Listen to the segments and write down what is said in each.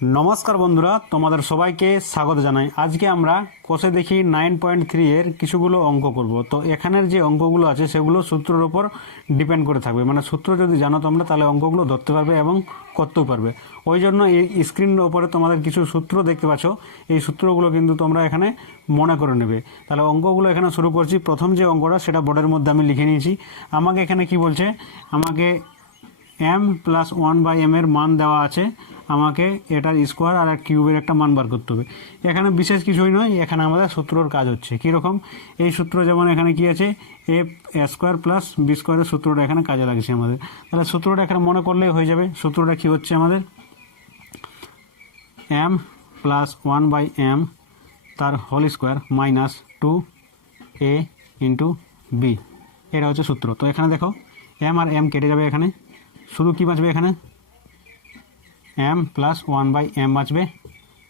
নমস্কার বন্ধুরা, তোমাদের সবাইকে স্বাগত জানাই। আজকে আমরা কোষে দেখি 9.3 এর কিছুগুলো অঙ্ক করব। তো এখানের যে অঙ্কগুলো আছে সেগুলো সূত্রের উপর ডিপেন্ড করে থাকবে, মানে সূত্র যদি জানো তোমরা তাহলে অঙ্কগুলো ধরতে পারবে এবং করতেও পারবে। ওই জন্য এই স্ক্রিনের ওপরে তোমাদের কিছু সূত্র দেখতে পাচ্ছ, এই সূত্রগুলো কিন্তু তোমরা এখানে মনে করে নেবে। তাহলে অঙ্কগুলো এখানে শুরু করছি। প্রথম যে অঙ্কটা সেটা বোর্ডের মধ্যে আমি লিখে নিয়েছি। আমাকে এখানে কি বলছে, আমাকে m + 1/m এর মান দেওয়া আছে, আমাকে এটার স্কোয়ার আর কিউবের একটা মান বার করতে হবে। এখানে বিশেষ কিছুই নয়, এখানে আমাদের সূত্রর কাজ হচ্ছে কীরকম। এই সূত্র যেমন এখানে কি আছে, a² + b² সূত্রটা এখানে কাজে লাগছে আমাদের। তাহলে সূত্রটা এখানে মনে করলেই হয়ে যাবে। সূত্রটা কি হচ্ছে আমাদের, m + 1/m তার whole square minus 2a × b, এটা হচ্ছে সূত্র। তো এখানে দেখো m আর m কেটে যাবে, এখানে শুধু কি বাঁচবে, এখানে m + 1/m বাঁচবে,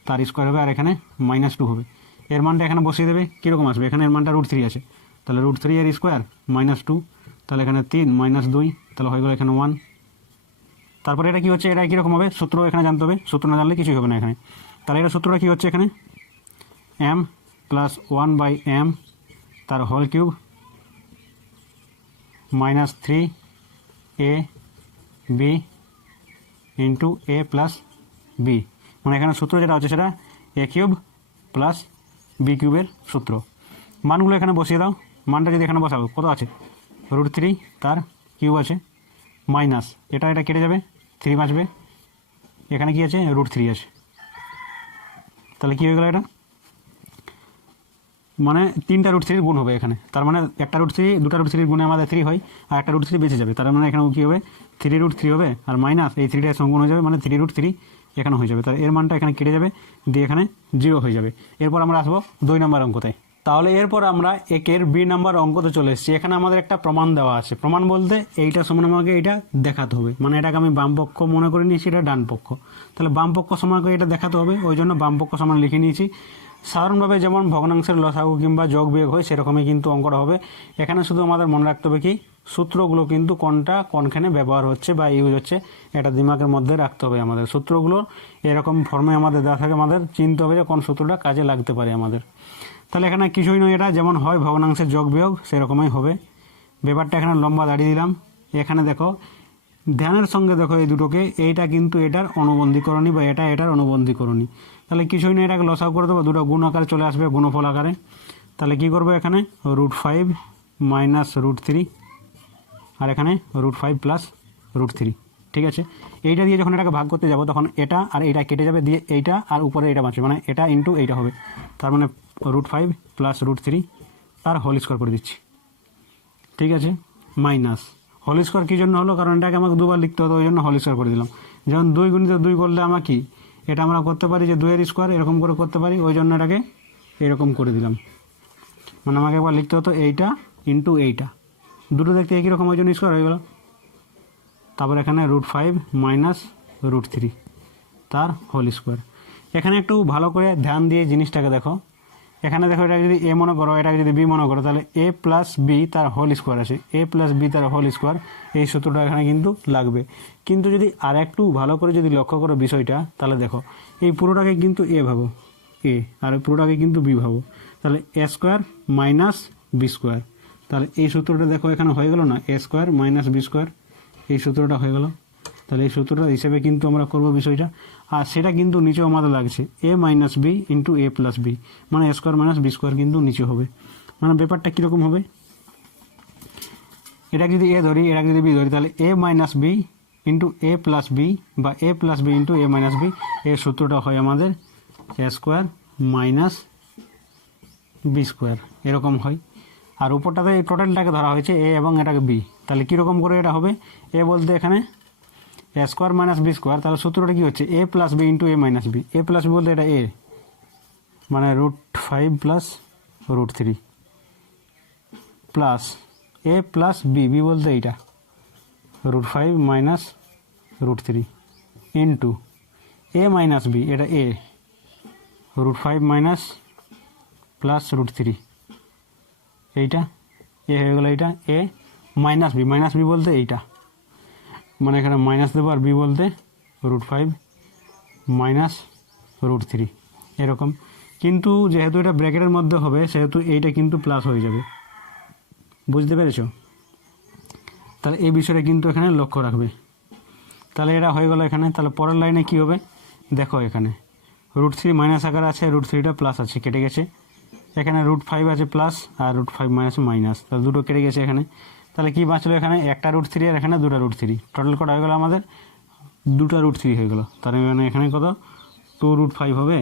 তার স্কোয়ার হবে, আর এখানে -2 হবে। এর মানটা এখানে বসিয়ে দেবে, কীরকম আসবে, এখানে এর মানটা √3 আছে, তাহলে √3 এর স্কোয়ার -2, তাহলে এখানে 3 - 2, তাহলে হয়ে গেল এখানে 1। তারপরে এটা কি হচ্ছে, এটা কীরকম হবে, সূত্র এখানে জানতে হবে, সূত্র না জানলে কিছুই হবে না এখানে। তাহলে এটা সূত্রটা কী হচ্ছে, এখানে m + 1/m তার whole cube -3ab × a + b, মানে এখানে সূত্র যেটা হচ্ছে সেটা a³ + b³ সূত্র। মানগুলো এখানে বসিয়ে দাও। মানটা যদি এখানে বসাবো, কত আছে, √3 তার কিউব আছে, মাইনাস এটা কেটে যাবে, 3 বাঁচবে, এখানে কি আছে, √3 আছে। তাহলে কী হয়ে গেল, এটা মানে 3টা √3 গুণ হবে এখানে। তার মানে একটা √3, দুটা √3 গুণে আমাদের 3 হয়, আর একটা √3 বেঁচে যাবে। তার মানে এখানে কী হবে, 3√3 হবে, আর মাইনাস এই 3টা সঙ্গুণ হয়ে যাবে, মানে 3√3 এখানে হয়ে যাবে। তাহলে এর মানটা এখানে কেটে যাবে, দিয়ে এখানে 0 হয়ে যাবে। এরপর আমরা আসবো 2 নম্বর অঙ্কতে। তাহলে এরপর আমরা একের b নম্বর অঙ্কতে চলে এসেছি। এখানে আমাদের একটা প্রমাণ দেওয়া আছে। প্রমাণ বলতে এইটা সমান আমাকে এটা দেখাতে হবে, মানে এটাকে আমি বাম পক্ষ মনে করে নিয়েছি, এটা ডান পক্ষ। তাহলে বাম পক্ষ সমান করে এটা দেখাতে হবে, ওই জন্য বাম পক্ষ সমান লিখে নিয়েছি। সাধারণভাবে যেমন ভগ্নাংশের লসাগু কিংবা যোগ বিয়োগ হয় সেরকমই কিন্তু অঙ্কটা হবে। এখানে শুধু আমাদের মনে রাখতে হবে কি, সূত্রগুলো কিন্তু কোনটা কোনখানে ব্যবহার হচ্ছে বা ইউজ হচ্ছে, এটা দিমাগের মধ্যে রাখতে হবে আমাদের। সূত্রগুলোর এরকম ফর্মে আমাদের দেওয়া থাকে, আমাদের চিনতে হবে যে কোন সূত্রটা কাজে লাগতে পারে আমাদের। তাহলে এখানে কিছুই নয়, এটা যেমন হয় ভগ্নাংশের যোগ বিয়োগ সেরকমই হবে। ব্যাপারটা এখানে লম্বা দাঁড়িয়ে দিলাম। এখানে দেখো ধ্যানের সঙ্গে দেখো এই দুটোকে, এইটা কিন্তু এটার অনুবন্ধীকরণী বা এটা এটার অনুবন্ধীকরণী। তাহলে কিছুই না, এটাকে লসাগু করে দেবো, দুটো গুণ আকারে চলে আসবে, গুণফল আকারে। তাহলে কী করবো, এখানে √5 - √3, আর এখানে √5 + √3, ঠিক আছে। এইটা দিয়ে যখন এটাকে ভাগ করতে যাব তখন এটা আর এইটা কেটে যাবে, দিয়ে এইটা আর উপরে এটা বাঁচবে, মানে এটা ইন্টু এইটা হবে। তার মানে √5 + √3 তার হোল স্কোয়ার করে দিচ্ছি, ঠিক আছে। মাইনাস হোল স্কোয়ার কী জন্য হলো, কারণ এটাকে আমাকে দুবার লিখতে হতো, ওই জন্য হোল স্কোয়ার করে দিলাম। যেমন 2 × 2 করলে আমরা কি, এটা আমরা করতে পারি যে 2 এর স্কোয়ার এরকম করে করতে পারি, ওই জন্য এটাকে এরকম করে দিলাম। মানে আমাকে একবার লিখতে হতো এইটা ইন্টু এইটা, দুটো দেখতে একই রকম, ওই জন্য স্কোয়ার হয়ে গেল। তারপর এখানে √5 - √3 তার হোল স্কোয়ার। এখানে একটু ভালো করে ধ্যান দিয়ে জিনিসটাকে দেখো। এখানে দেখো, এটা যদি a মনে করো, এটাকে যদি b মনে করো, তাহলে a + b তার হোল স্কোয়ার আছে, a + b তার হোল স্কোয়ার, এই সূত্রটা এখানে কিন্তু লাগবে। কিন্তু যদি আর একটু ভালো করে যদি লক্ষ্য করো বিষয়টা, তাহলে দেখো এই পুরোটাকে কিন্তু a ভাবো, a, আর পুরোটাকে কিন্তু b ভাবো, তাহলে a² - b²। তাহলে এই সূত্রটা দেখো এখানে হয়ে গেল না, a² - b², এই সূত্রটা হয়ে গেল। তাহলে এই সূত্রটা হিসেবে কিন্তু আমরা করব বিষয়টা, আর সেটা কিন্তু নিচেও আমাদের লাগছে a - b × a + b, মানে a² - b² কিন্তু নিচে হবে। মানে ব্যাপারটা কীরকম হবে, এটা যদি a ধরি, এটা যদি b ধরি, তাহলে a - b × a + b বা a + b × a - b, এর সূত্রটা হয় আমাদের a² - b², এরকম হয়। আর উপরটাতে এই টোটালটাকে ধরা হয়েছে a এবং এটাকে b। তাহলে কীরকম করে এটা হবে, a বলতে এখানে a² - b², তাহলে সূত্রটা কী হচ্ছে, a + b × a - b। a + b বলতে এটা a, মানে √5 + √3 প্লাস a + b, b বলতে এইটা √5 - √3 ইন্টু a - b, এটা a, √5 - +√3, এইটা a হয়ে গেলো, এইটা a - b বলতে এইটা, মানে এখানে মাইনাস দেবো, আর b বলতে √5 মাইনাস রুট থ্রি এরকম। কিন্তু যেহেতু এটা ব্র্যাকেটের মধ্যে হবে সেহেতু এইটা কিন্তু প্লাস হয়ে যাবে, বুঝতে পেরেছো? তাহলে এই বিষয়টা কিন্তু এখানে লক্ষ্য রাখবে। তাহলে এটা হয়ে গেল এখানে। তাহলে পরের লাইনে কী হবে দেখো, এখানে রুট থ্রি মাইনাস আকার আছে, রুট থ্রিটা প্লাস আছে, কেটে গেছে। এখানে রুট ফাইভ আছে প্লাস, আর রুট ফাইভ মাইনাস মাইনাস, তাহলে দুটো কেটে গেছে এখানে। তাহলে কী বাঁচলো এখানে, একটা রুট থ্রি আর এখানে দুটো রুট থ্রি, টোটাল কটা হয়ে গেলো আমাদের, দুটো রুট থ্রি হয়ে গেলো। তার মানে এখানে কত, টু রুট ফাইভ হবে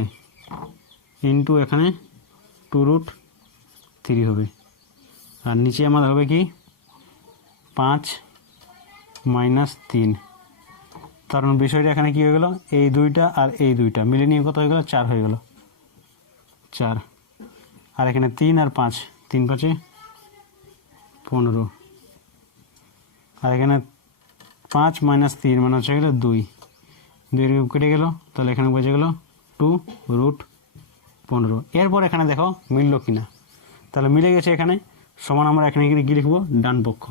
ইন্টু এখানে টু রুট থ্রি হবে। আর নিচে আমাদের হবে কি 5 মাইনাস 3। কারণ বিষয়টা এখানে কী হয়ে গেলো, এই দুইটা আর এই দুইটা মিলে নিয়ে কত হয়ে গেলো, 4 হয়ে গেলো, 4। আর এখানে 3 আর 5, 3 5 15। আর এখানে 5 মাইনাস 3 মানে হচ্ছে গেলো 2, 2 কেটে গেলো। তাহলে এখানে বেঁচে গেলো 2 রুট 15। এরপর এখানে দেখো মিললো কি না, তাহলে মিলে গেছে এখানে, সমান আমরা এখানে কি লিখবো, ডান পক্ষ,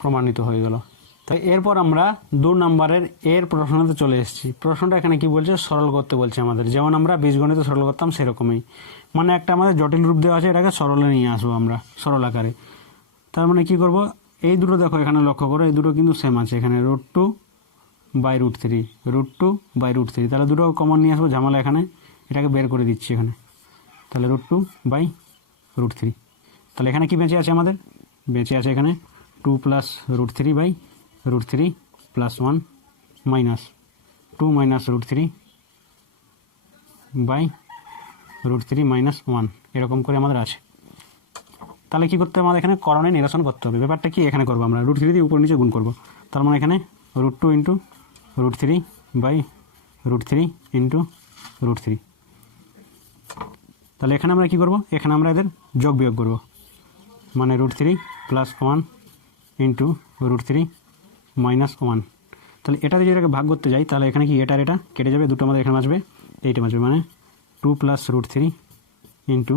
প্রমাণিত হয়ে গেল। তাই এরপর আমরা 2 নম্বরের এর প্রশ্নতে চলে এসেছি। প্রশ্নটা এখানে কি বলছে, সরল করতে বলছে আমাদের, যেমন আমরা বীজগণিত সরল করতাম সেরকমই। মানে একটা আমাদের জটিল রূপ দেওয়া আছে, এটাকে সরলে নিয়ে আসবো আমরা, সরল আকারে। তার মানে কি করব, এই দুটো দেখো এখানে লক্ষ্য করো, এই দুটো কিন্তু সেম আছে, এখানে root two by root three, root two by root three, তাহলে দুটো কমন নিয়ে আসবো, ঝামেলা এখানে, এটাকে বের করে দিচ্ছি এখানে। তাহলে root two by root three, তাহলে এখানে কি বেঁচে আছে আমাদের, বেঁচে আছে এখানে 2 plus root three by root three plus 1 minus 2 minus root three by root three minus 1, এরকম করে আমাদের আছে। তাহলে কী করতে হবে, আমাদের এখানে করণে নিরসন করতে হবে। ব্যাপারটা কি এখানে করবো, আমরা রুট থ্রি দিয়ে উপর নিচে গুণ করবো। তার মানে এখানে root two into root three by root three into root three. তাহলে এখানে আমরা কী করবো, এখানে আমরা এদের যোগ বিয়োগ করবো, মানে root three plus 1 into root three minus 1। তাহলে এটা যদি এটাকে ভাগ করতে যাই, তাহলে এখানে কি এটা কেটে যাবে, দুটো আমাদের এখানে বাঁচবে, এইটা বাঁচবে, মানে 2 plus root three into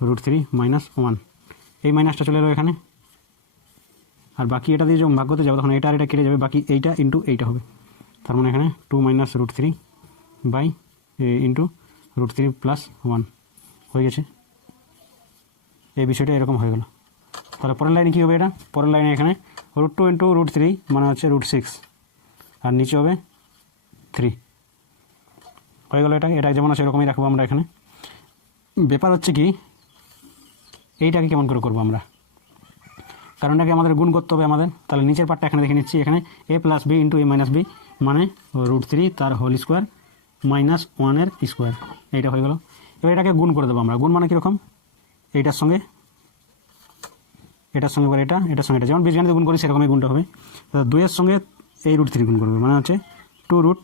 root three minus 1, এই মাইনাসটা চলে এলো এখানে। আর বাকি এটা দিয়ে যখন ভাগ করতে যাবো তখন এটা আর এটা কেটে যাবে, বাকি এইটা ইন্টু এইটা হবে। তার মানে এখানে 2 minus root three by into root three plus 1 হয়ে গেছে। এই বিষয়টা এরকম হয়ে গেল। তাহলে পরের লাইনে কী হবে, এটা পরের লাইনে এখানে root two into root three মানে হচ্ছে রুট 6, আর নিচে হবে 3 হয়ে গেলো। এটা যেমন আছে এরকমই রাখবো আমরা এখানে। ব্যাপার হচ্ছে কি, এইটাকে কেমন করে করবো আমরা, কারণ এটাকে আমাদের গুণ করতে হবে আমাদের। তাহলে নিচের পার্টটা এখানে দেখে নিচ্ছি, এখানে a plus B into a minus B মানে রুট থ্রি তার হোল স্কোয়ার মাইনাস 1 এর স্কোয়ার, এইটা হয়ে গেলো। এবার এটাকে গুণ করে দেবো আমরা। গুণ মানে কীরকম, এইটার সঙ্গে এটার সঙ্গে, এবার এটার সঙ্গে এটা, যেমন বীজগণিতে গুণ করি সেরকমই গুণটা হবে। 2 এর সঙ্গে এই রুট থ্রি গুণ করবে, মানে হচ্ছে 2 রুট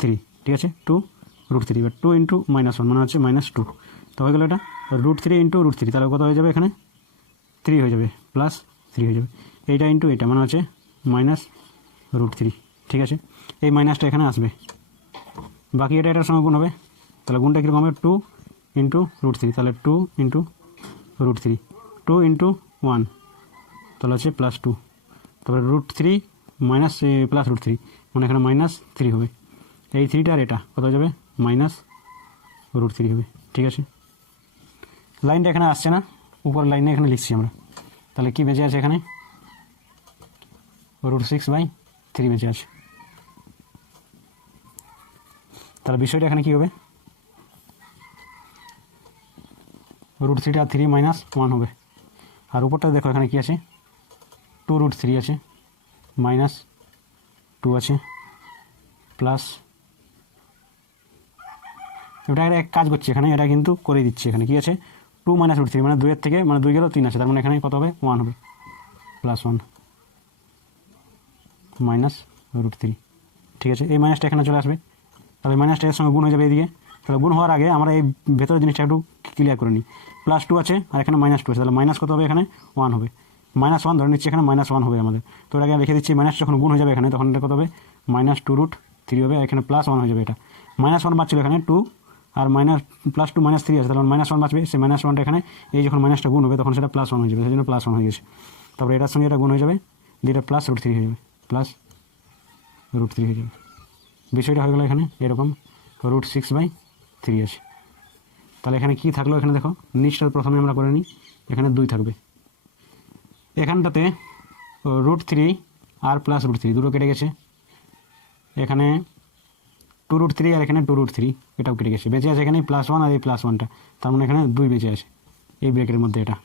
থ্রি, ঠিক আছে, 2 রুট থ্রি, এবার 2 ইন্টু মাইনাস 1 মানে হচ্ছে মাইনাস 2। তো হয়ে গেলো এটা root three into root three, তাহলে কত হয়ে যাবে এখানে 3 হয়ে যাবে, প্লাস 3 হয়ে যাবে, এইটা ইন্টু এটা মানে হচ্ছে মাইনাস রুট থ্রি, ঠিক আছে। এই মাইনাসটা এখানে আসবে, বাকি এটার সঙ্গে গুণ হবে। তাহলে গুণটা কীরকম হবে, 2 ইন্টু রুট থ্রি, তাহলে 2 ইন্টু রুট থ্রি, 2 ইন্টু 1 তাহলে হচ্ছে প্লাস 2, তারপরে root three minus plus root three মানে এখানে মাইনাস 3 হবে। এই 3টা আর এটা কত হয়ে যাবে, মাইনাস রুট থ্রি হবে, ঠিক আছে। লাইনটা এখানে আসছে না, উপর লাইনে এখানে লিখছি আমরা। তাহলে কি বেঁচে আছে এখানে, রুট 6/3 বেঁচে আছে। তাহলে বিষয়টা এখানে কী হবে, রুট থ্রিটা 3 মাইনাস 1 হবে। আর উপরটা দেখো এখানে কী আছে, 2 রুট থ্রি আছে, মাইনাস 2 আছে, প্লাস এটা এক কাজ করছে এখানে, এটা কিন্তু করে দিচ্ছে এখানে কী আছে, 2 মাইনাস রুট থ্রি মানে 2 এর থেকে মানে 2 গেল 3 আছে, তার মানে এখানে কত হবে, 1 হবে, প্লাস 1 মাইনাস রুট থ্রি, ঠিক আছে। এই মাইনাসটা এখানে চলে আসবে, তাহলে মাইনাসটা এর সঙ্গে গুণ হয়ে যাবে এইদিকে। তাহলে গুণ হওয়ার আগে আমরা এই ভেতরের জিনিসটা একটু ক্লিয়ার করে নিই। প্লাস 2 আছে আর এখানে মাইনাস 2 আছে, তাহলে মাইনাস কত হবে, এখানে 1 হবে, মাইনাস 1 ধরে নিচ্ছি, এখানে মাইনাস 1 হবে আমাদের। তো এটাকে রেখে দিচ্ছি, মাইনাস যখন গুণ হয়ে যাবে এখানে তখন এটা কত হবে, মাইনাস 2 রুট থ্রি হবে, এখানে প্লাস 1 হয়ে যাবে। এটা মাইনাস 1 বাঁচছিল এখানে 2 আর মাইনাস প্লাস 2 মাইনাস 3 আছে, তাহলে মাইনাস 1 বাঁচবে, সেই মাইনাস 1টা এখানে এই যখন মাইনাসটা গুণ হবে তখন সেটা প্লাস 1 হয়ে যাবে, সেই জন্য প্লাস 1 হয়ে গেছে। তারপরে এটার সঙ্গে এটা গুণ হয়ে যাবে, দিয়ে এটা প্লাস রুট থ্রি হয়ে যাবে, প্লাস √3 হয়ে যাবে। বিষয়টা হয়ে গেলো এখানে এরকম √6/3 আছে। তাহলে এখানে কি থাকলো, এখানে দেখো নিচটা প্রথমে আমরা করে নিই, এখানে 2 থাকবে, এখানটাতে √3 আর প্লাস √3 দুটো কেটে গেছে, এখানে 2√3 আর এখানে 2√3 এটাও কেটে গেছে, বেঁচে আছে এখানে +1 আর এই +1টা, তার মানে এখানে 2 বেঁচে আছে এই ব্রেকের মধ্যে এটা,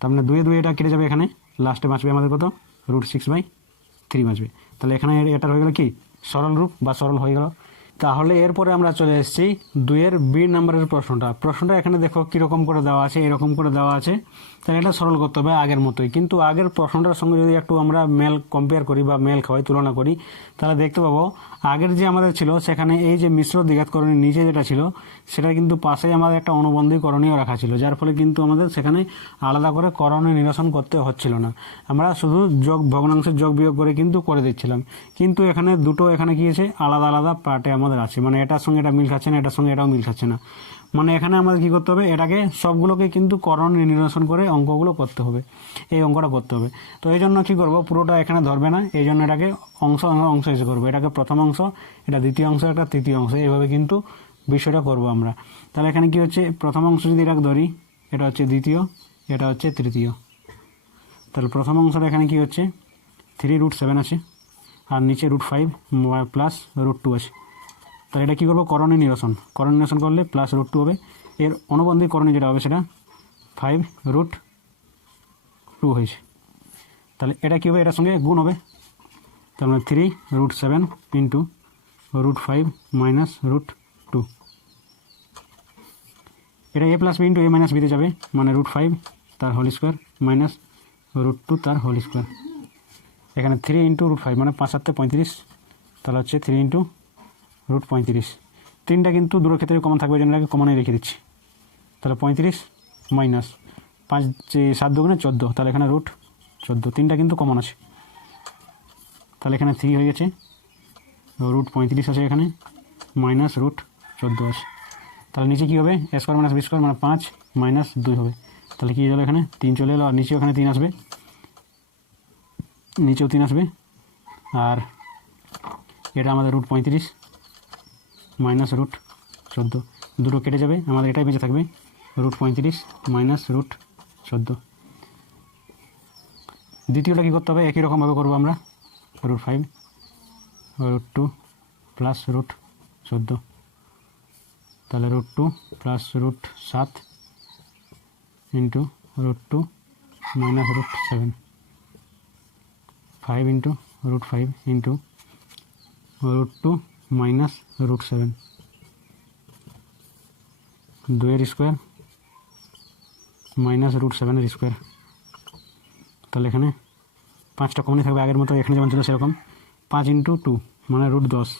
তার মানে 2 2 এটা কেটে যাবে, এখানে লাস্টে বাঁচবে আমাদের কত √6/3 বাঁচবে। তাহলে এখানে এটা হয়ে গেল কি সরল রূপ বা সরল হয়ে গেল। তাহলে এরপরে আমরা চলে এসেছি 2-এর বি নাম্বারের প্রশ্নটা এখানে দেখো কীরকম করে দেওয়া আছে, এরকম করে দেওয়া আছে, তাহলে এটা সরল করতে হবে আগের মতোই, কিন্তু আগের প্রশ্নটার সঙ্গে যদি একটু আমরা কম্পেয়ার করি বা মেল খাওয়াই তুলনা করি, তাহলে দেখতে পাবো আগের যে আমাদের ছিল সেখানে এই যে মিশ্র দ্বিঘাতকরণীর নিচে যেটা ছিল সেটা কিন্তু পাশেই আমাদের একটা অনুবন্ধী করণীয় রাখা ছিল, যার ফলে কিন্তু আমাদের সেখানে আলাদা করে করণীয় নিরসন করতে হচ্ছিল না, আমরা শুধু ভগ্নাংশের যোগ বিয়োগ করে কিন্তু করে দিচ্ছিলাম। কিন্তু এখানে দুটো এখানে কি আছে আলাদা আলাদা পার্টে আমাদের আছে, মানে এটার সঙ্গে এটা মিল খাচ্ছে না, এটার সঙ্গে এটাও মিল খাচ্ছে না, মানে এখানে আমাদের কী করতে হবে, এটাকে সবগুলোকে কিন্তু করণীয় নিরসন করে অঙ্কগুলো করতে হবে, এই অঙ্কটা করতে হবে। তো এই জন্য কী করবো, পুরোটা এখানে ধরবে না, এই জন্য এটাকে অংশ অংশ হিসেবে করবো, এটাকে প্রথম অংশ, এটা দ্বিতীয় অংশ, এটা তৃতীয় অংশ, এইভাবে কিন্তু বিষয়টা করবো আমরা। তাহলে এখানে কি হচ্ছে, প্রথম অংশ যদি এটা ধরি, এটা হচ্ছে দ্বিতীয়, এটা হচ্ছে তৃতীয়, তাহলে প্রথম অংশটা এখানে কি হচ্ছে 3√7 আছে, আর নিচে √5 প্লাস √2 আছে। তাহলে এটা কী করবো, করণীয় নিরসন করলে +√2 হবে, এর অনুবন্ধী করণীয় যেটা হবে সেটা 5√2 হয়েছে, তাহলে এটা কী হবে, এটার সঙ্গে গুণ হবে, তার মানে 3√7 ইন্টু √5 মাইনাস √2, এটা a + b into a - b তে যাবে, মানে √5 তার হোল স্কোয়ার মাইনাস √2 তার হোল স্কোয়ার, এখানে 3 ইন্টু √5 মানে 5 7 35, তাহলে হচ্ছে 3 ইন্টু √35, 3টা কিন্তু দুটোর ক্ষেত্রে কমন থাকবে, জন্য কমনে রেখে দিচ্ছি, তাহলে 35 মাইনাস 5 7 2 14, তাহলে এখানে √14, 3টা কিন্তু কমন আছে, তাহলে এখানে 3 হয়ে গেছে, √35 আছে এখানে মাইনাস √14 আছে, তাহলে নিচে কী হবে, a² - b² মানে 5 মাইনাস 2 হবে, তাহলে কী হলো, এখানে 3 চলে এলো, আর নিচেও এখানে 3 আসবে, নিচেও 3 আসবে, আর এটা আমাদের √35 মাইনাস √14, দুটো কেটে যাবে, আমাদের এটাই বেঁচে থাকবে √35 মাইনাস √14। দ্বিতীয়টা কী করতে হবে, একই রকমভাবে করবো আমরা, √5 √2 প্লাস √14, তাহলে √2 plus √7 into √2 minus √7, 5 into √5 into √2 minus √7, 2-এর স্কোয়ার মাইনাস √7-এর স্কোয়ার, তাহলে এখানে 5টা কমনই থাকবে আগের মতো, এখানে যেমন ছিল সেরকম, 5 ইন্টু 2 মানে √10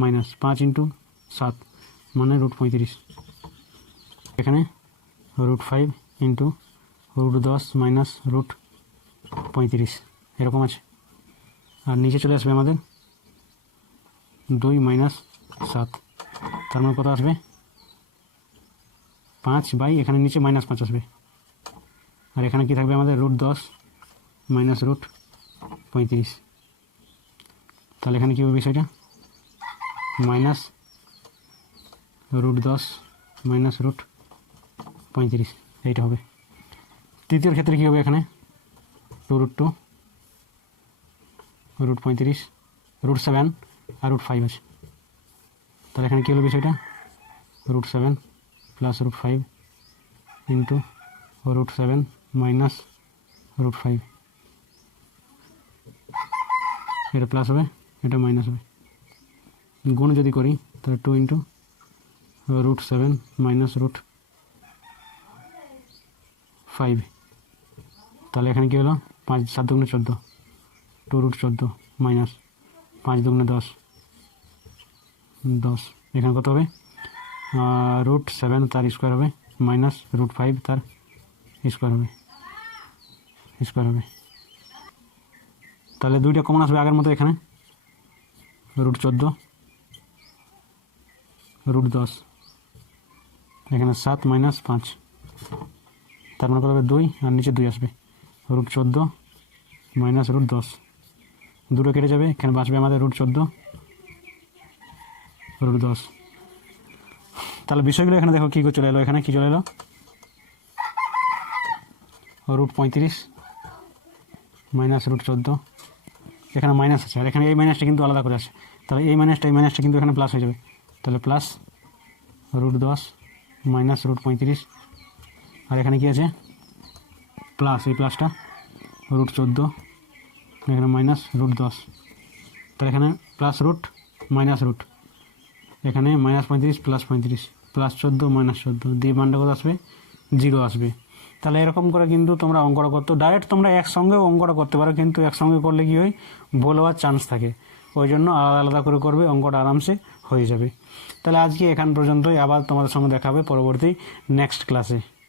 মাইনাস 5 ইন্টু 7 মানে √35, এখানে √5 ইন্টু √10 মাইনাস √35 এরকম আছে, আর নিচে চলে আসবে আমাদের 2 মাইনাস 7, তার মানে কত আসবে 5 এখানে নিচে -5 আসবে, আর এখানে কি থাকবে আমাদের √10 মাইনাস √35, তাহলে এখানে কী হবে বিষয়টা, মাইনাস √10 মাইনাস √35 এইটা হবে। তৃতীয় ক্ষেত্রে কী হবে, এখানে √2 √35 √7 আর √5 আছে, তাহলে এখানে কী হলো বিষয়টা, √7 প্লাস √5 ইন্টু √7 মাইনাস √5, এটা প্লাস হবে, এটা মাইনাস হবে, গুণ যদি করি তাহলে 2 ইন্টু √7 মাইনাস √5, তাহলে এখানে কী হলো, 5 7 2 14, 2√14 মাইনাস 5 2 10, 10, এখানে কত হবে, √7 তার স্কোয়ার হবে মাইনাস √5 তার স্কোয়ার হবে, তাহলে দুইটা কমন আসবে আগের মতো, এখানে √14 √10, এখানে 7 মাইনাস 5, তার মানে কত হবে 2, আর নিচে 2 আসবে, √14 মাইনাস √10, দুটো কেটে যাবে, এখানে বাঁচবে আমাদের √14 √10। তাহলে বিষয়গুলো এখানে দেখো কী করে চলে এলো, এখানে কী চলে এলো √35 মাইনাস √14, এখানে মাইনাস আছে আর এখানে এই মাইনাসটা কিন্তু আলাদা করে আছে, তাহলে এই মাইনাসটা কিন্তু এখানে প্লাস হয়ে যাবে, তাহলে প্লাস √10 মাইনাস √35, আর এখানে কী আছে প্লাস, এই প্লাসটা √14, এখানে মাইনাস √10, তাহলে এখানে প্লাস রুট মাইনাস রুট, এখানে -35 + 35 +14 -14 দিয়ে মানটা কত আসবে 0 আসবে। তাহলে এরকম করে কিন্তু তোমরা অঙ্কটা করতে, ডাইরেক্ট তোমরা একসঙ্গেও অঙ্কটা করতে পারো, কিন্তু একসঙ্গে করলে কি হয় ভুল হওয়ার চান্স থাকে, ওই জন্য আলাদা আলাদা করে করবে, অঙ্কটা আরামসে হয়ে যাবে। তাহলে আজকে এখান পর্যন্তই, আবার তোমাদের সঙ্গে দেখা হবে পরবর্তী নেক্সট ক্লাসে।